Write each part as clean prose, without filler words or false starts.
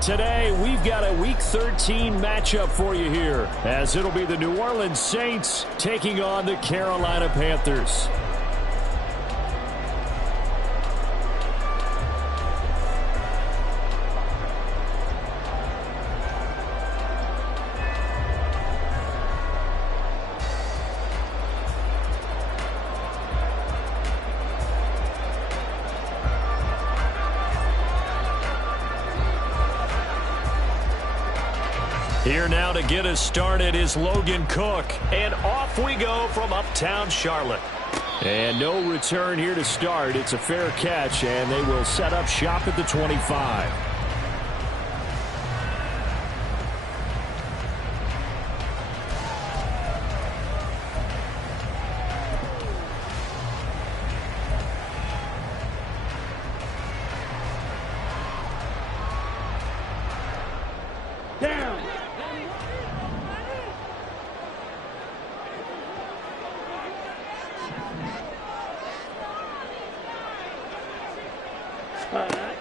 Today, we've got a Week 13 matchup for you here, as it'll be the New Orleans Saints taking on the Carolina Panthers. Here now to get us started is Logan Cook. And off we go from uptown Charlotte. And no return here to start. It's a fair catch, and they will set up shop at the 25.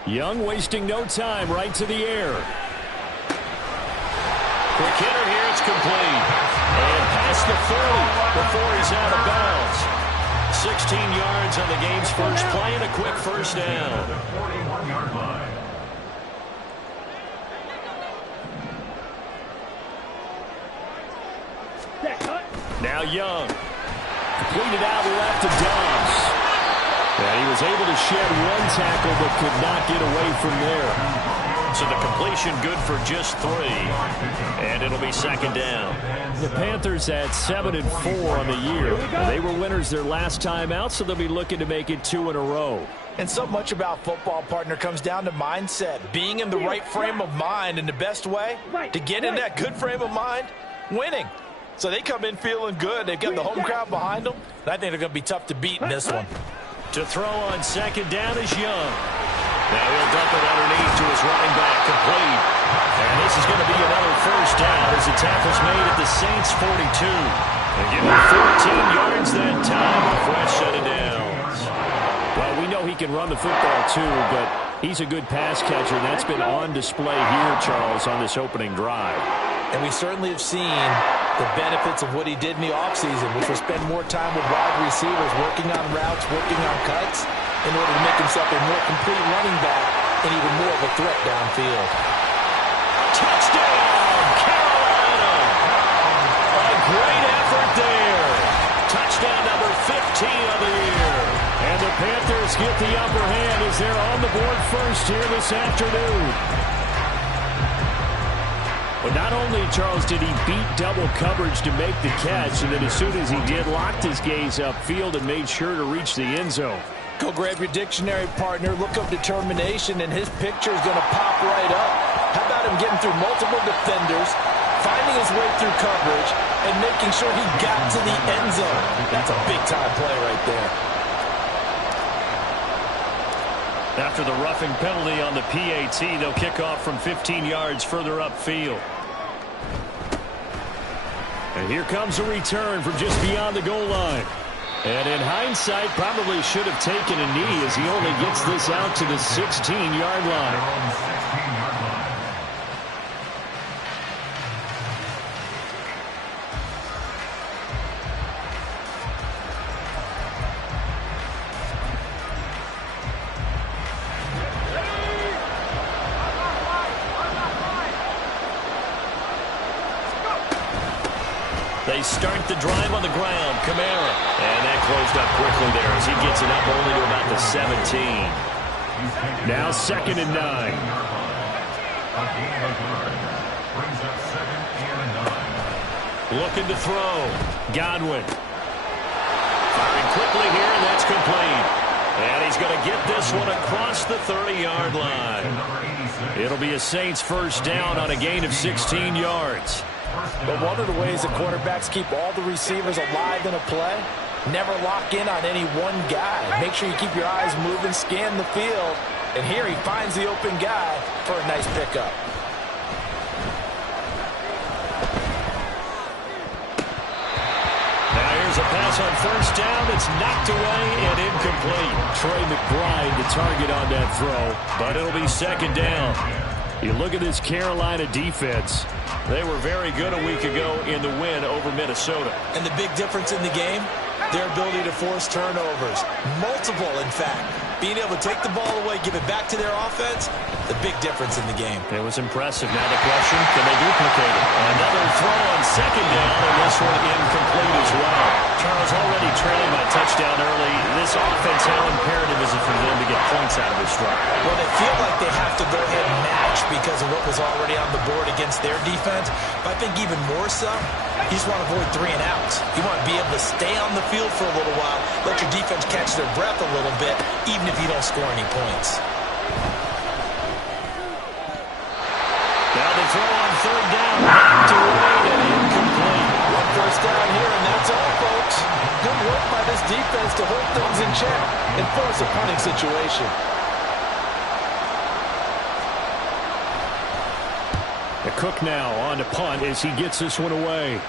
Young wasting no time, right to the air. Quick hitter here, it's complete. And past the 40 before he's out of bounds. 16 yards on the game's first play and a quick first down. Now Young. Completed out left to Dobbs. And he was able to shed one tackle but could not get away from there. So the completion good for just 3. And it'll be second down. The Panthers had 7-4 on the year. They were winners their last time out, so they'll be looking to make it 2 in a row. And so much about football, partner, comes down to mindset. Being in the right frame of mind, and the best way to get in that good frame of mind, winning. So they come in feeling good. They've got the home crowd behind them. And I think they're going to be tough to beat in this one. To throw on second down is Young. Now he'll dump it underneath to his running back, complete. And this is going to be another first down as the tackle's made at the Saints' 42. They give him 14 yards that time, a fresh set of downs. Well, we know he can run the football too, but he's a good pass catcher, and that's been on display here, Charles, on this opening drive. And we certainly have seen the benefits of what he did in the offseason, which was spend more time with wide receivers, working on routes, working on cuts, in order to make himself a more complete running back and even more of a threat downfield. Touchdown, Carolina! A great effort there. Touchdown number 15 of the year. And the Panthers get the upper hand as they're on the board first here this afternoon. But not only, Charles, did he beat double coverage to make the catch, and then as soon as he did, locked his gaze upfield and made sure to reach the end zone. Go grab your dictionary, partner. Look up determination, and his picture is going to pop right up. How about him getting through multiple defenders, finding his way through coverage, and making sure he got to the end zone? That's a big-time play right there. After the roughing penalty on the PAT, they'll kick off from 15 yards further upfield. And here comes a return from just beyond the goal line. And in hindsight, probably should have taken a knee as he only gets this out to the 16-yard line. They start the drive on the ground. Kamara. And that closed up quickly there as he gets it up only to about the 17. Now 2nd and 9. Looking to throw. Godwin. Firing quickly here, and that's complete. And he's going to get this one across the 30-yard line. It'll be a Saints first down on a gain of 16 yards. But one of the ways that quarterbacks keep all the receivers alive in a play, never lock in on any one guy. Make sure you keep your eyes moving, scan the field, and here he finds the open guy for a nice pickup. Now here's a pass on first down that's knocked away and incomplete. Trey McBride the target on that throw, but it'll be second down. You look at this Carolina defense. They were very good a week ago in the win over Minnesota. And the big difference in the game, their ability to force turnovers. Multiple, in fact. Being able to take the ball away, give it back to their offense, the big difference in the game. It was impressive. Now the question, can they duplicate it? Another throw on second down, and this one incomplete as well. Charles already trailing by a touchdown early. This offense, how imperative is it for them to get points out of this drive? Well, they feel like they have to go ahead and match because of what was already on the board against their defense. But I think even more so, you just want to avoid 3 and outs. You want to be able to stay on the field for a little while, let your defense catch their breath a little bit, even if you don't score any points. Now the throw on third down. To Wade and incomplete. One first down here, and that's all, folks. Good work by this defense to hold things in check and force a punting situation. The Cook now on to punt as he gets this one away.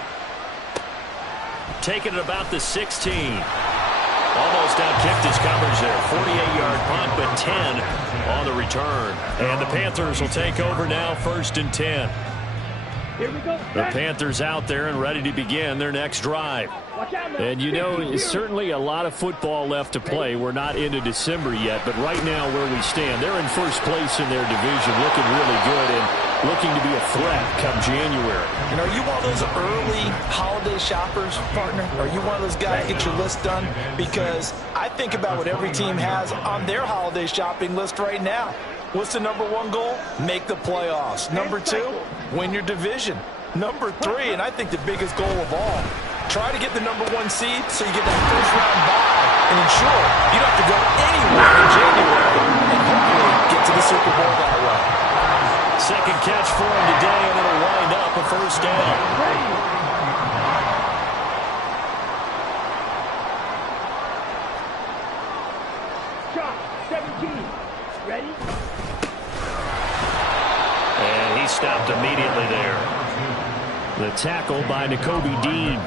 Taking it about the 16. Almost outkicked his coverage there. 48-yard punt, but 10 on the return. And the Panthers will take over now, 1st and 10. Here we go. The Panthers out there and ready to begin their next drive. And you know, it's certainly a lot of football left to play. We're not into December yet, but right now where we stand, they're in first place in their division, looking really good and looking to be a threat come January. And are you one of those early holiday shoppers, partner? Are you one of those guys get your list done? Because I think about what every team has on their holiday shopping list right now. What's the number 1 goal? Make the playoffs. Number 2, win your division. Number 3, and I think the biggest goal of all, try to get the number 1 seed so you get that first-round bye and ensure you don't have to go anywhere in January and hopefully get to the Super Bowl that way. Second catch for him today, and it'll wind up a first down. Shot, 17. Ready? And he stopped immediately there. The tackle by Nakobe Dean.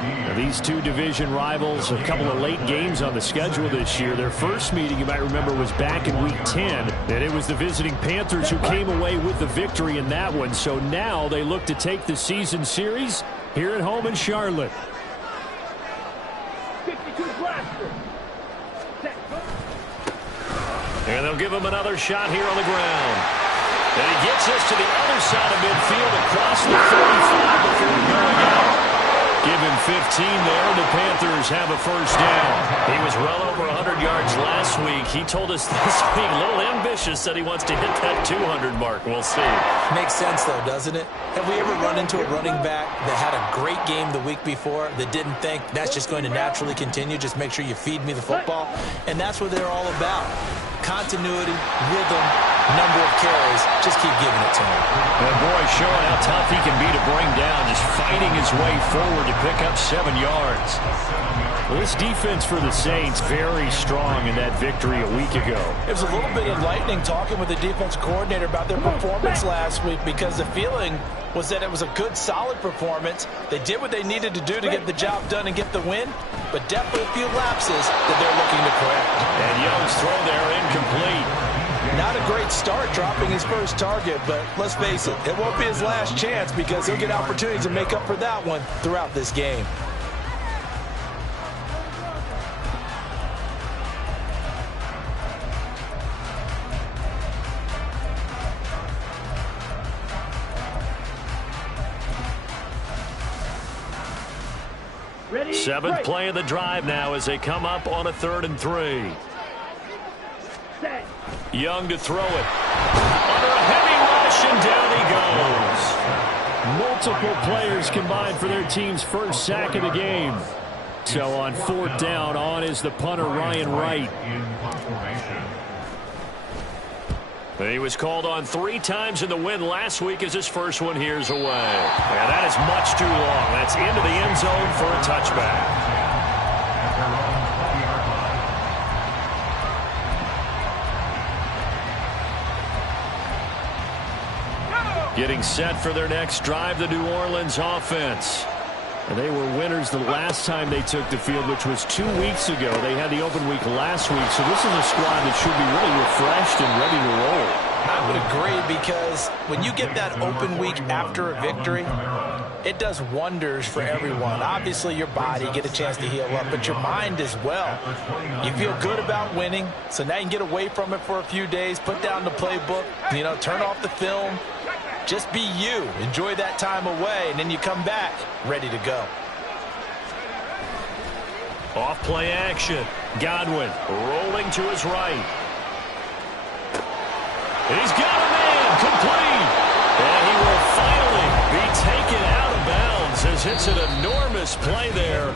Now, these two division rivals, a couple of late games on the schedule this year. Their first meeting, you might remember, was back in Week 10. And it was the visiting Panthers who came away with the victory in that one. So now they look to take the season series here at home in Charlotte. 52 blaster. And they'll give him another shot here on the ground. And he gets us to the other side of midfield across the 45 before going out. Give him 15 there. The Panthers have a first down. He was well over 100 yards last week. He told us this week, a little ambitious, said he wants to hit that 200 mark. We'll see. Makes sense, though, doesn't it? Have we ever run into a running back that had a great game the week before that didn't think that's just going to naturally continue? Just make sure you feed me the football. And that's what they're all about. Continuity, rhythm, number of carries. Just keep giving it to him. And boy, showing how tough he can be to bring down, just fighting his way forward to pick up 7 yards. Well, this defense for the Saints very strong in that victory a week ago. It was a little bit enlightening talking with the defense coordinator about their performance last week because the feeling was that it was a good, solid performance. They did what they needed to do to get the job done and get the win, but definitely a few lapses that they're looking to correct. And Young's throw there incomplete. Not a great start dropping his first target, but let's face it, it won't be his last chance because he'll get opportunities to make up for that one throughout this game. Ready? Seventh play of the drive now as they come up on a 3rd and 3. Set. Young to throw it. Under a heavy rush, and down he goes. Multiple players combined for their team's first sack of the game. So on 4th down, on is the punter, Ryan Wright. He was called on 3 times in the win last week as his first one here's away. And that is much too long. That's into the end zone for a touchback. Getting set for their next drive, the New Orleans offense. And they were winners the last time they took the field, which was 2 weeks ago. They had the open week last week, so this is a squad that should be really refreshed and ready to roll. I would agree, because when you get that open week after a victory, it does wonders for everyone. Obviously, your body, get a chance to heal up, but your mind as well. You feel good about winning, so now you can get away from it for a few days, put down the playbook, turn off the film. Just be you. Enjoy that time away, and then you come back ready to go. Off play action. Godwin rolling to his right. He's got a man complete. And he will finally be taken out of bounds as it's an enormous play there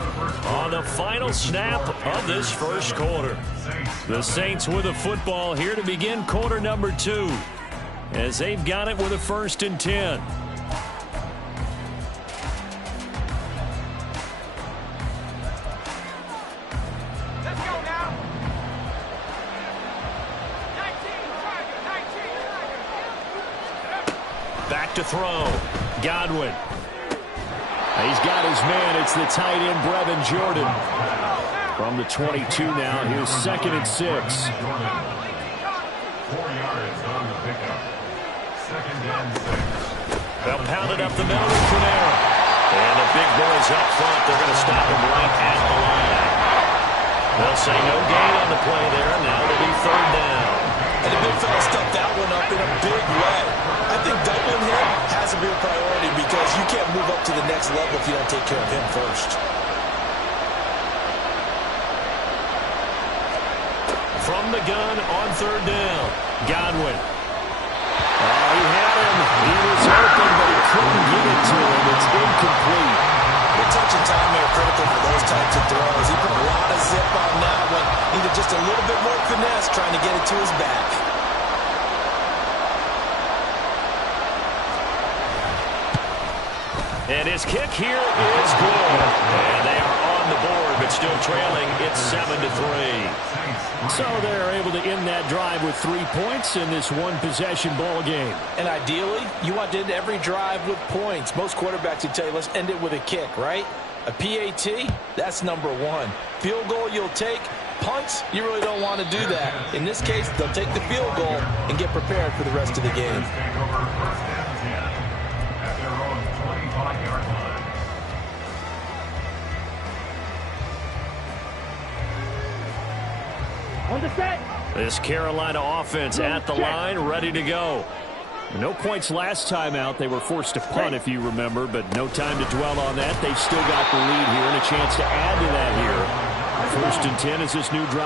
on the final snap of this first quarter. The Saints with the football here to begin quarter number 2, as they've got it with a 1st and 10. Back to throw. Godwin. He's got his man. It's the tight end, Brevin Jordan. From the 22 now, here's 2nd and 6. 4 yards on the pickup. 2nd and 6. They'll pound it up the middle to Camara. And the big boys up front, they're going to stop him right at the line. They'll say no gain on the play there, and now it'll be 3rd down. And the big fella stuffed that one up in a big way. I think doubling him has to be a priority, because you can't move up to the next level if you don't take care of him first. From the gun on 3rd down, Godwin. He had him. He was open, but he couldn't get it to him. It's incomplete. The touch and timing are critical for those types of throws. He put a lot of zip on that one. Needed just a little bit more finesse trying to get it to his back. And his kick here is good. And they are on the board, but still trailing. It's 7-3. So they're able to end that drive with 3 points in this one-possession ball game. And ideally, you want to end every drive with points. Most quarterbacks would tell you, let's end it with a kick, right? A PAT, that's number 1. Field goal you'll take. Punts, you really don't want to do that. In this case, they'll take the field goal and get prepared for the rest of the game. On the set. This Carolina offense at the line, ready to go. No points last time out. They were forced to punt, if you remember, but no time to dwell on that. They've still got the lead here and a chance to add to that here. 1st and 10 is this new drive.